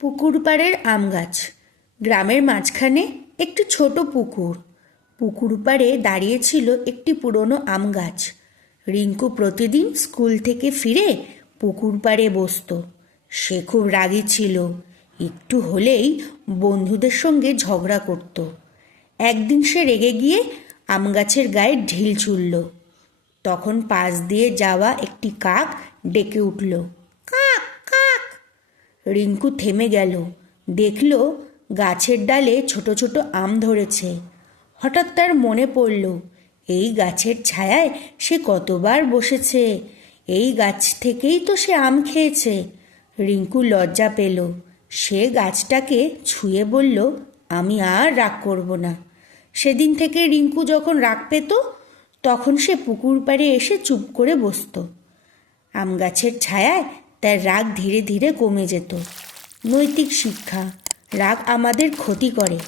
পুকুর পাড়ের আম গাছ। গ্রামের মাঝখানে একটি ছোট পুকুর। পুকুর পাড়ে দাঁড়িয়েছিল একটি পুরনো আম গাছ। রিঙ্কু প্রতিদিন স্কুল থেকে ফিরে পুকুর পাড়ে বসতো। সে খুব রাগী ছিল, একটু হলেই বন্ধুদের সঙ্গে ঝগড়া করত। একদিন সে রেগে গিয়ে আম গাছের গায়ে ঢিল ছুঁড়ল। তখন পাশ দিয়ে যাওয়া একটি কাক ডেকে উঠল, কাক কাক। রিঙ্কু থেমে গেল, দেখল গাছের ডালে ছোট ছোট আম ধরেছে। হঠাৎ তার মনে পড়ল, এই গাছের ছায়ায় সে কতবার বসেছে, এই গাছ থেকেই তো সে আম খেয়েছে। রিঙ্কু লজ্জা পেল। সে গাছটাকে ছুঁয়ে বলল, আমি আর রাগ করব না। সেদিন থেকে রিঙ্কু যখন রাগ পেত তখন সে পুকুর পাড়ে এসে চুপ করে বসত। আম গাছের ছায়ায় তার রাগ ধীরে ধীরে কমে যেত। নৈতিক শিক্ষা: রাগ আমাদের ক্ষতি করে,